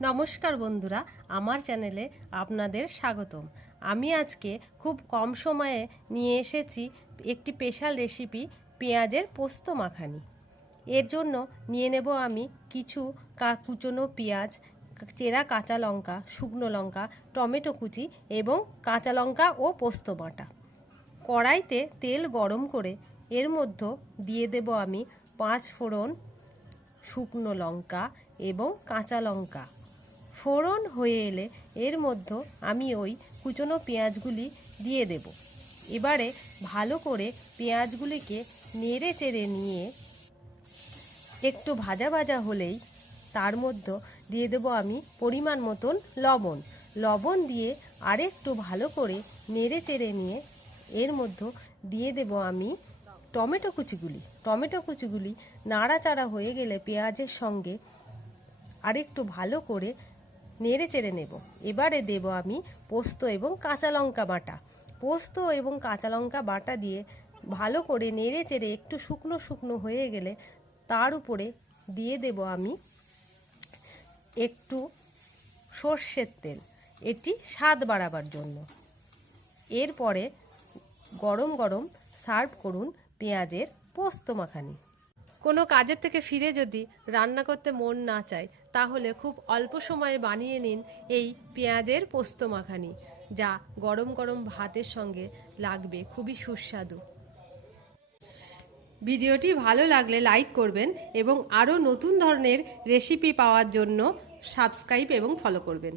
নমস্কার বন্ধুরা, আমার চ্যানেলে আপনাদের স্বাগতম। আমি আজকে খুব কম সময়ে নিয়ে এসেছি একটি স্পেশাল রেসিপি, পেঁয়াজের পোস্ত মাখানি। এর জন্য নিয়ে নেব আমি কিছু কুচনো পেঁয়াজ, চেরা কাঁচা লঙ্কা, শুকনো লঙ্কা, টমেটো কুচি এবং কাঁচা লঙ্কা ও পোস্ত বাটা। কড়াইতে তেল গরম করে এর মধ্যে দিয়ে দেব আমি 5 ফোড়ন, শুকনো লঙ্কা এবং কাঁচা লঙ্কা। ফোড়ন হয়ে এলে এর মধ্যে আমি ওই কুচনো পেঁয়াজগুলি দিয়ে দেব। এবারে ভালো করে পেঁয়াজগুলিকে নেড়ে চেড়ে নিয়ে একটু ভাজা ভাজা হলেই তার মধ্যে দিয়ে দেব আমি পরিমাণ মতন লবণ। লবণ দিয়ে আরেকটু ভালো করে নেড়ে চেড়ে নিয়ে এর মধ্যে দিয়ে দেব আমি টমেটো কুচিগুলি নাড়াচাড়া হয়ে গেলে পেঁয়াজের সঙ্গে আরেকটু ভালো করে নেড়ে চেড়ে নেব। এবারে দেব আমি পোস্ত এবং কাঁচা লঙ্কা বাটা। পোস্ত এবং কাঁচা লঙ্কা বাটা দিয়ে ভালো করে নেড়ে চেড়ে একটু শুকনো শুকনো হয়ে গেলে তার উপরে দিয়ে দেব আমি একটু সর্ষের তেল, এটি স্বাদ বাড়াবার জন্য। এরপরে গরম গরম সার্ভ করুন পেঁয়াজের পোস্ত মাখানি। কোনো কাজের থেকে ফিরে যদি রান্না করতে মন না চায়, তাহলে খুব অল্প সময়ে বানিয়ে নিন এই পেঁয়াজের পোস্ত মাখানি, যা গরম গরম ভাতের সঙ্গে লাগবে খুবই সুস্বাদু। ভিডিওটি ভালো লাগলে লাইক করবেন এবং আরও নতুন ধরনের রেসিপি পাওয়ার জন্য সাবস্ক্রাইব এবং ফলো করবেন।